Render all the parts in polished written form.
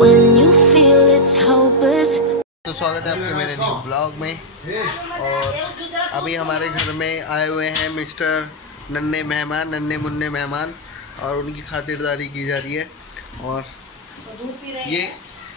तो स्वागत है आपके मेरे न्यू ब्लॉग में। और अभी हमारे घर में आए हुए हैं मिस्टर नन्हे मेहमान, नन्हे मुन्ने मेहमान, और उनकी खातिरदारी की जा रही है। और ये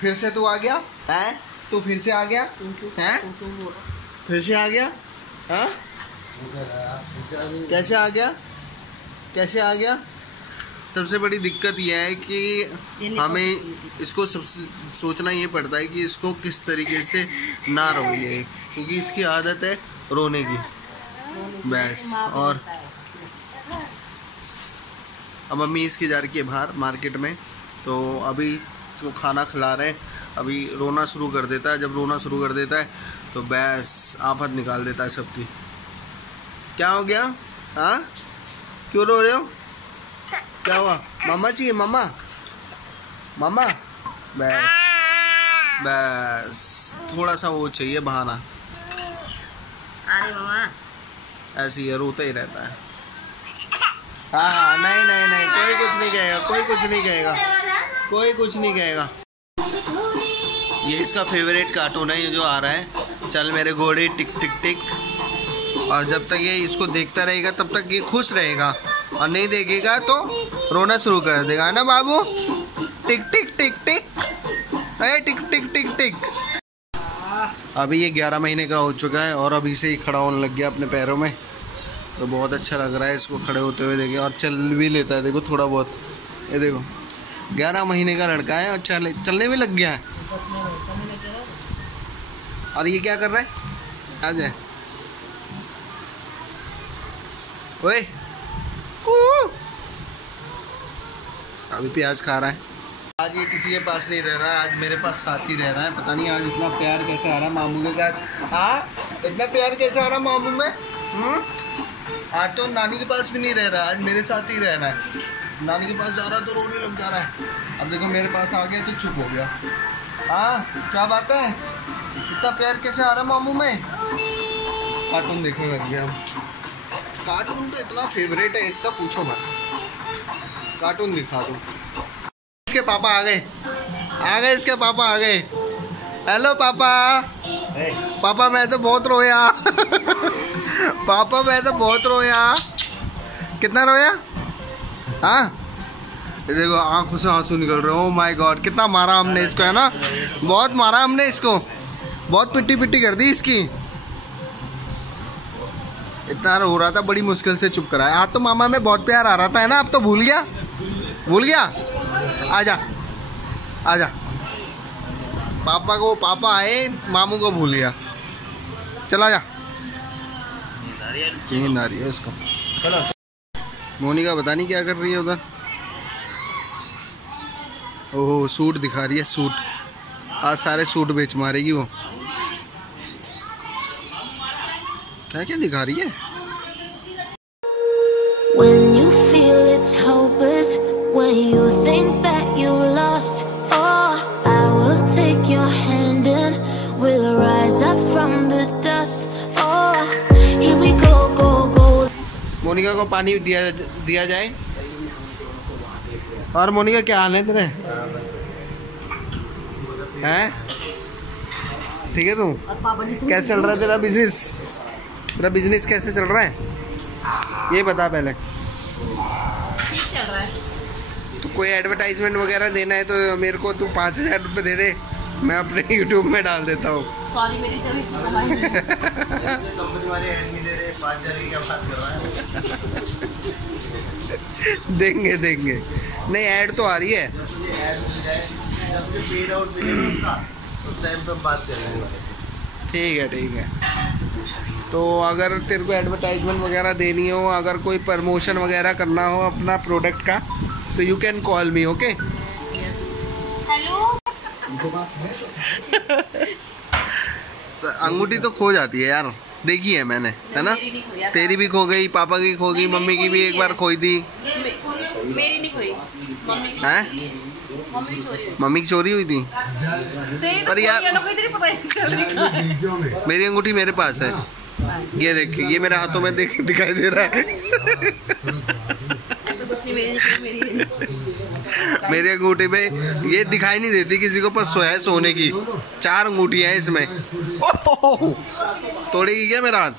फिर से तू आ गया है? तू फिर से आ गया है? फिर से आ गया? हाँ, कैसे आ गया? कैसे आ गया? सबसे बड़ी दिक्कत यह है कि हमें इसको सबसे सोचना ये पड़ता है कि इसको किस तरीके से ना रोइए, क्योंकि इसकी आदत है रोने की बस। और अब मम्मी इसकी जा रही है बाहर मार्केट में, तो अभी इसको खाना खिला रहे हैं। अभी रोना शुरू कर देता है, जब रोना शुरू कर देता है तो बस आफत निकाल देता है सबकी। क्या हो गया? हाँ, क्यों रो रहे हो? क्या हुआ? मामा चाहिए? मामा मामा बस बस थोड़ा सा वो चाहिए बहाना। अरे मामा ऐसे ही रोता ही रहता है। हाँ, नहीं नहीं नहीं, कोई कुछ नहीं कहेगा, कोई कुछ नहीं कहेगा, कोई कुछ नहीं कहेगा। ये इसका फेवरेट कार्टून है, ये जो आ रहा है चल मेरे घोड़े टिक टिक टिक। और जब तक ये इसको देखता रहेगा तब तक ये खुश रहेगा, और नहीं देखेगा तो रोना शुरू कर देगा, है ना बाबू? टिक टिक टिक टिक, अरे टिक टिक टिक टिक। अभी ये 11 महीने का हो चुका है और अभी से ही खड़ा होने लग गया अपने पैरों में, तो बहुत अच्छा लग रहा है इसको खड़े होते हुए। देखे, और चल भी लेता है, देखो थोड़ा बहुत। ये देखो 11 महीने का लड़का है और चलने भी लग गया है। और ये क्या कर रहा है? आ जाए ओए, अभी प्याज खा रहा है। आज ये किसी के पास नहीं रह रहा है, आज मेरे पास साथ ही रह रहा है। पता नहीं आज इतना प्यार कैसे आ रहा है मामू के साथ। हाँ, इतना प्यार कैसे आ रहा है मामू में? आज तो नानी के पास भी नहीं रह रहा है, आज मेरे साथ ही रह रहा है। नानी के पास जा रहा है तो रोने लग जा रहा है, अब देखो मेरे पास आ गया तो चुप हो गया। हाँ, क्या बात है? इतना प्यार कैसे आ रहा है मामू में? कार्टून देखने लग गया। कार्टून तो इतना फेवरेट है इसका, पूछो मत। कार्टून दिखा दो। इसके पापा आ गए, आ गए, इसके पापा आ गए। हेलो पापा। पापा मैं तो बहुत रोया। पापा मैं तो बहुत रोया। कितना रोया? हाँ, देखो आंखों से आंसू निकल रहे। ओ माय गॉड, कितना मारा हमने इसको, है ना? बहुत मारा हमने इसको, बहुत पिट्टी पिट्टी कर दी इसकी। इतना रो रहा था, बड़ी मुश्किल से चुप कराया। आज तो मामा में बहुत प्यार आ रहा था, है ना? अब तो भूल गया, भूल गया। आजा आजा, पापा को, पापा आए, मामू को भूल गया। चला जा, नींद आ रही है उसको। मोनिका पता नहीं क्या कर रही है उधर। ओह, सूट दिखा रही है, सूट। आज सारे सूट बेच मारेगी वो। क्या क्या दिखा रही है? When you feel it's hopeless, when you think that you lost, oh, I will take your hand and we'll rise up from the dust. Oh, here we go, go, go. Monika को पानी दिया जाए। और मोनिका क्या हाल है तेरे? हैं? ठीक है तू? कैसे चल रहा है तेरा बिजनेस? तेरा बिजनेस कैसे चल रहा है ये बता पहले। ठीक चल रहा है। तो कोई एडवर्टाइजमेंट वगैरह देना है तो मेरे को तू 5000 रुपये दे दे, मैं अपने यूट्यूब में डाल देता हूँ। सॉरी, मेरी जब इतनी कमाई नहीं। कंपनी वाले ऐड नहीं दे रहे, 5000 की क्या बात कर रहा है? देंगे देंगे, नहीं ऐड तो आ रही है। पेड आउट उस टाइम पे बात करेंगे। ठीक है ठीक है। तो अगर तेरे को एडवर्टाइजमेंट वगैरह देनी हो, अगर कोई प्रमोशन वगैरह करना हो अपना प्रोडक्ट का, तो you can call me, okay? Hello. अंगूठी तो खो जाती है यार, देखी है मैंने, है ना? तेरी भी खो गई, पापा की खो गई, मम्मी की भी एक बार खोई थी। मेरी नहीं खोई, मम्मी की। हैं? मम्मी की चोरी हुई थी। पर यार मेरी अंगूठी मेरे पास है, ये देख, ये मेरे हाथों में दिखाई दे रहा है। मेरी अंगूठी पे ये दिखाई नहीं देती किसी को, पर है सोने की 4 अंगूठियां हैं इसमें। ओह, तोड़ेगी क्या मेरा हाथ?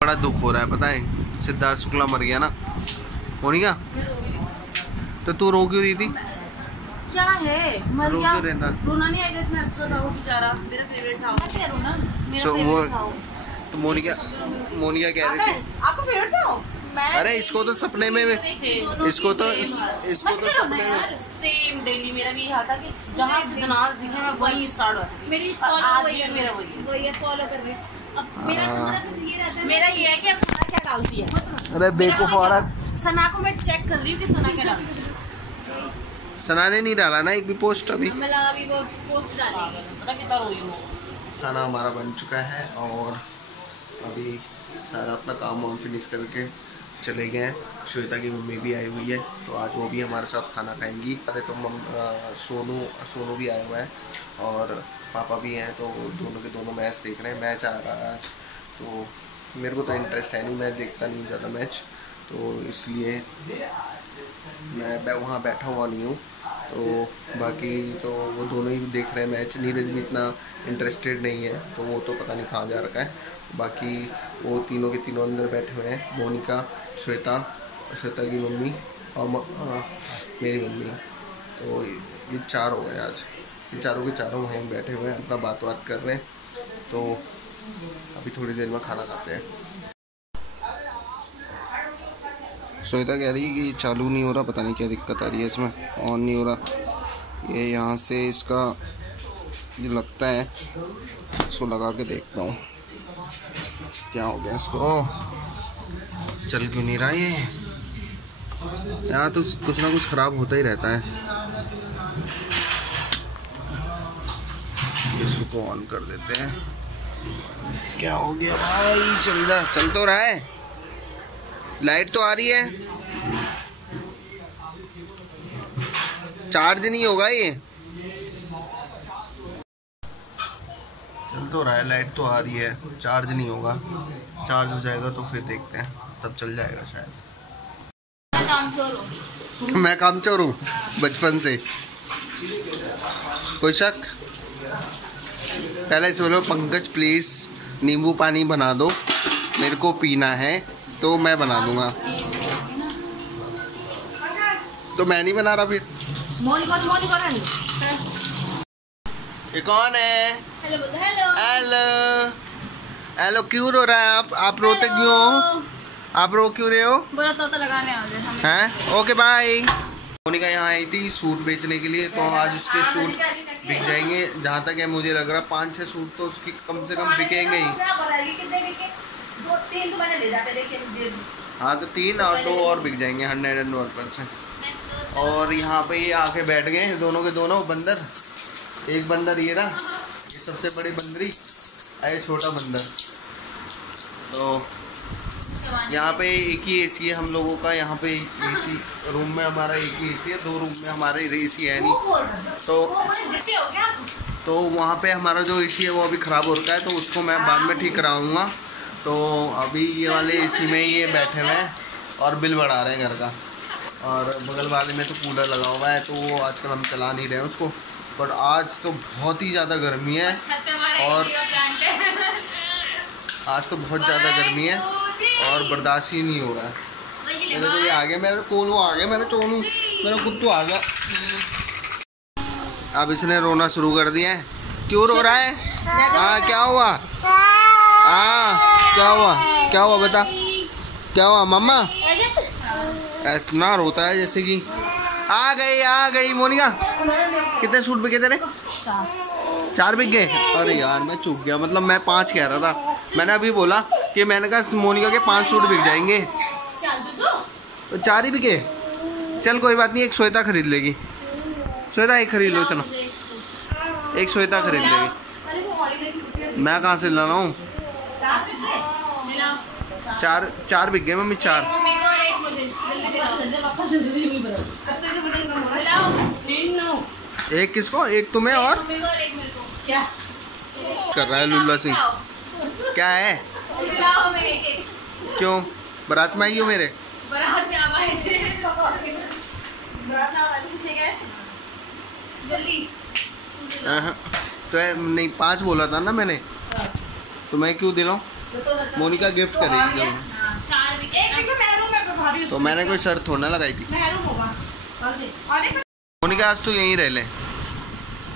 बड़ा दुख हो रहा है, पता है सिद्धार्थ शुक्ला मर गया ना मोनिका, तो तू रो क्यों रही थी? क्या है मर गया, रोना नहीं आएगा, इतना अच्छा था वो बेचारा, मेरा फेवरेट था। क्या रोना, मेरा फेवरेट था वो। तो मोनिका कह रही थी आपका फेवरेट था वो? अरे इसको तो सपने में इसको तो सपने में सेम डेली मेरा भी हाल था कि जहाँ से दनाज दिखे मैं वहीं स्टार्ट हो मेरी फॉलो वही है फॉलो कर रही। अब मेरा ये है कि अब सना क्या डालती है। अरे बेवकूफ औरत, सना को मैं चेक कर रही हूँ कि सना क्या डालती है। सना ने नहीं डाला ना एक भी पोस्ट अभी। पोस्ट डाली सना कितना रोई हो। खाना हमारा बन चुका है और अभी सारा अपना काम वाम फिनिश करके चले गए हैं। श्वेता की मम्मी भी आई हुई है तो आज वो भी हमारे साथ खाना खाएंगी। अरे तो सोनू भी आया हुआ है और पापा भी हैं, तो दोनों के दोनों मैच देख रहे हैं। मैच आ रहा है आज, तो मेरे को तो इंटरेस्ट है नहीं, मैं देखता नहीं ज़्यादा मैच, तो इसलिए मैं वहाँ बैठा हुआ नहीं हूँ। तो बाकी तो वो दोनों ही देख रहे हैं मैच। नीरज भी इतना इंटरेस्टेड नहीं है, तो वो तो पता नहीं कहाँ जा रखा है। बाकी वो तीनों के तीनों अंदर बैठे हुए हैं, मोनिका, श्वेता की मम्मी और मेरी मम्मी। तो ये 4 हो गए आज, ये चारों के चारों वहीं बैठे हुए हैं, अपना बात कर रहे हैं। तो अभी थोड़ी देर में खाना खाते हैं। श्वेता कह रही है कि चालू नहीं हो रहा, पता नहीं क्या दिक्कत आ रही है इसमें, ऑन नहीं हो रहा। ये यहाँ से इसका ये लगता है, इसको लगा के देखता हूँ क्या हो गया इसको, चल क्यों नहीं रहा ये। यहाँ तो कुछ ना कुछ ख़राब होता ही रहता है। इसको ऑन कर देते हैं। क्या हो गया भाई, चल तो रहा है, लाइट तो आ रही है, चार्ज नहीं होगा ये, चल तो रहा है, लाइट तो आ रही है, चार्ज नहीं होगा। चार्ज हो जाएगा तो फिर देखते हैं, तब चल जाएगा शायद। मैं कामचोर हूँ बचपन से, कोई शक? पहले इस बोलो पंकज प्लीज नींबू पानी बना दो, मेरे को पीना है, तो मैं बना दूंगा। तो मैं नहीं बना रहा फिर। ये कौन है? हेलो हेलो, क्यों रो रहा है आप रोते क्यों हो? आप रो क्यों रहे हो? बोला तोता लगाने आ गए हैं। Okay bye. मोनिका यहाँ आई थी सूट बेचने के लिए, तो आज उसके सूट बिक जाएंगे। जहाँ तक है मुझे लग रहा 5-6 सूट तो उसकी कम से कम बिकेंगे ही। हाँ तो 3 और 2 और बिक जाएंगे 100%। और यहाँ पे ये आके बैठ गए दोनों के दोनों बंदर। एक बंदर ये रहा, ये सबसे बड़ी बंदरी, ये छोटा बंदर। तो यहाँ पे एक ही एसी है हम लोगों का। यहाँ पे एसी रूम में हमारा एक ही एसी है, 2 रूम में हमारे एसी है नहीं। तो वहाँ पे हमारा जो एसी है वो अभी ख़राब हो रखा है, तो उसको मैं बाद में ठीक कराऊँगा। तो अभी ये वाले एसी में ये बैठे हुए हैं और बिल बढ़ा रहे हैं घर का। और बगल वाले में तो कूलर लगा हुआ है, तो वो आजकल हम चला नहीं रहे हैं उसको। बट आज तो बहुत ही ज़्यादा गर्मी है, और आज तो बहुत ज़्यादा गर्मी है और बर्दाश्त ही नहीं हो रहा है। मेरे को ये आ गया, मेरे कोलू आ गया, मेरा चोनू, मेरा कुत्तू आ गया। अब इसने रोना शुरू कर दिया है। क्यों रो रहा है? हाँ क्या हुआ? हाँ क्या हुआ बता, क्या हुआ मम्मा? इतना रोता है जैसे कि आ गई मोनिका। कितने सूट बिके तेरे? 4 बिक गए। अरे यार मैं चूक गया, मतलब मैं 5 कह रहा था। मैंने अभी बोला कि मैंने कहा मोनिका के 5 सूट बिक जाएंगे, तो 4 ही बिके। चल कोई बात नहीं, एक श्वेता खरीद लेगी। श्वेता एक खरीद लो, चलो एक श्वेता खरीद लेगी। मैं कहाँ से लाना हूँ? 4 बिक गए मम्मी, 4। एक किसको? एक तुम्हें और क्या कर रहा है लुल्ला सिंह? क्या है? क्यों बारात में आई हो मेरे? बारात में तो नहीं 5 बोला था ना मैंने, तो मैं क्यों दिलाऊं? मोनिका गिफ्ट करेगी। तो मैंने कोई शर्त थोड़ा ना लगाई थी। मोनिका आज तो यहीं रह ले,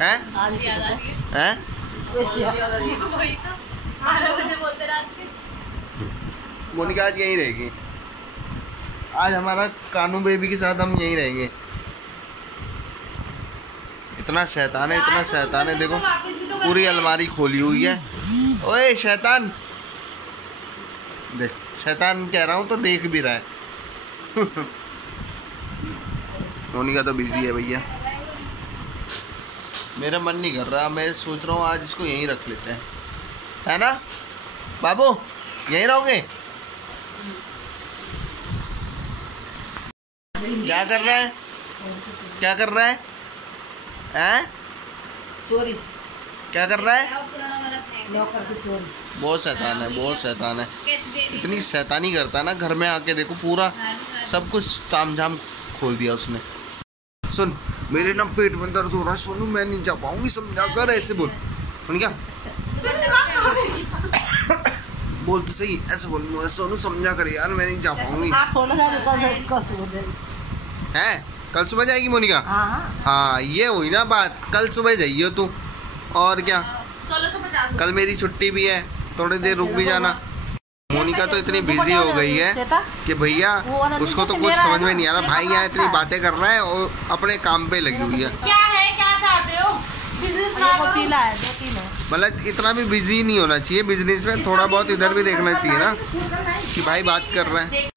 हैं? हैं? मोनिका आज यहीं रहेगी। आज हमारा कानू बेबी के साथ हम यहीं रहेंगे। इतना शैतान है, इतना शैतान है, देखो पूरी अलमारी खोली हुई है। ओए शैतान, देख शैतान कह रहा हूँ तो देख भी रहा है। मोनिका तो बिजी है भैया। मेरा मन नहीं कर रहा, मैं सोच रहा हूँ आज इसको यहीं रख लेते हैं, है ना बाबू? यहीं रहोगे? क्या कर रहा है? क्या कर रहा है? हैं? चोरी क्या कर रहा है? लॉकर की चोरी। बहुत शैतान है, बहुत शैतान है। इतनी शैतानी करता है ना, घर में आके देखो पूरा सब कुछ तामझाम खोल दिया उसने। सुन, मेरे ना पेट में दर्द हो रहा है सोनू, मैं नहीं जा पाऊंगी, समझा कर। ऐसे बोल क्या बोल तो सही, ऐसे बोल सोनू, समझा कर यार, मैं नहीं जा पाऊंगी। है कल सुबह जाएगी मोनिका? हाँ ये हुई ना बात, कल सुबह जाइए तू। और क्या, कल मेरी छुट्टी भी है, थोड़ी देर रुक भी जाना। मोनिका तो इतनी बिजी हो गई है कि भैया उसको तो कुछ समझ में नहीं आ रहा। भाई यहाँ इतनी बातें कर रहा है और अपने काम पे लगी हुई है। क्या है, क्या चाहते हो? बिजनेस मतलब इतना भी बिजी नहीं होना चाहिए बिजनेस में, थोड़ा बहुत इधर भी देखना चाहिए ना कि भाई बात कर रहा है।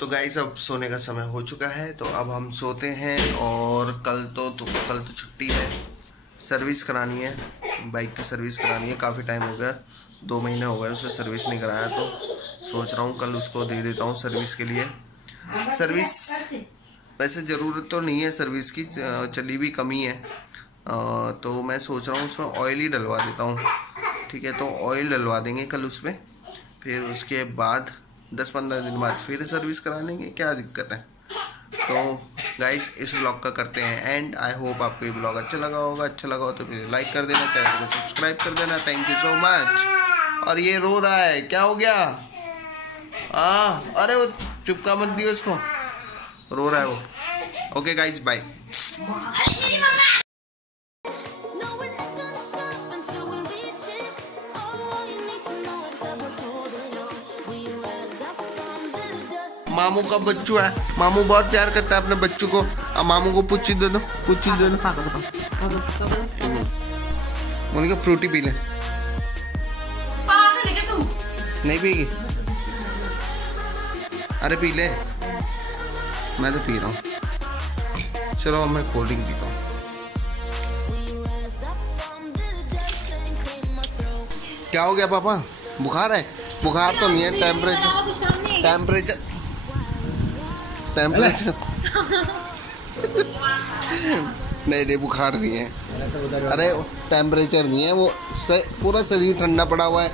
तो गाइस अब सोने का समय हो चुका है, तो अब हम सोते हैं। और कल तो छुट्टी है, सर्विस करानी है, बाइक की सर्विस करानी है। काफ़ी टाइम हो गया, 2 महीने हो गए उसे सर्विस नहीं कराया, तो सोच रहा हूँ कल उसको दे देता हूँ सर्विस के लिए। सर्विस वैसे ज़रूरत तो नहीं है सर्विस की, चली भी कमी है, तो मैं सोच रहा हूँ उसमें ऑयल ही डलवा देता हूँ। ठीक है, तो ऑयल डलवा देंगे कल उसमें, फिर उसके बाद 10-15 दिन बाद फिर सर्विस करा लेंगे, क्या दिक्कत है। तो गाइस इस ब्लॉग का करते हैं एंड। आई होप आपको ये ब्लॉग अच्छा लगा होगा। अच्छा लगा हो तो फिर लाइक कर देना, चैनल को सब्सक्राइब कर देना। Thank you so much. और ये रो रहा है, क्या हो गया? अरे वो चुपका मत दियो उसको, रो रहा है वो। Okay guys, bye. मामू का बच्चू है, मामू बहुत प्यार करता है अपने बच्चू को। अब मामू को पुच्ची दे दो, पुच्ची दे दो। मोनिका फ्रूटी पी ले। नहीं पीगी? अरे पी ले, मैं तो पी रहा हूँ। चलो मैं कोल्ड ड्रिंक पीता हूँ। क्या हो गया पापा? बुखार है? बुखार तो नहीं है, टेम्परेचर नहीं बुखार नहीं है। अरे टेम्परेचर नहीं है, वो पूरा शरीर ठंडा पड़ा हुआ है।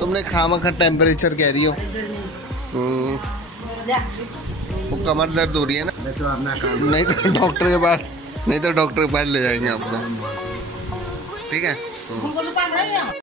तुमने खामखा टेम्परेचर कह रही हो। वो कमर दर्द हो रही है ना, नहीं तो डॉक्टर के पास ले जाएंगे आपको। ठीक है।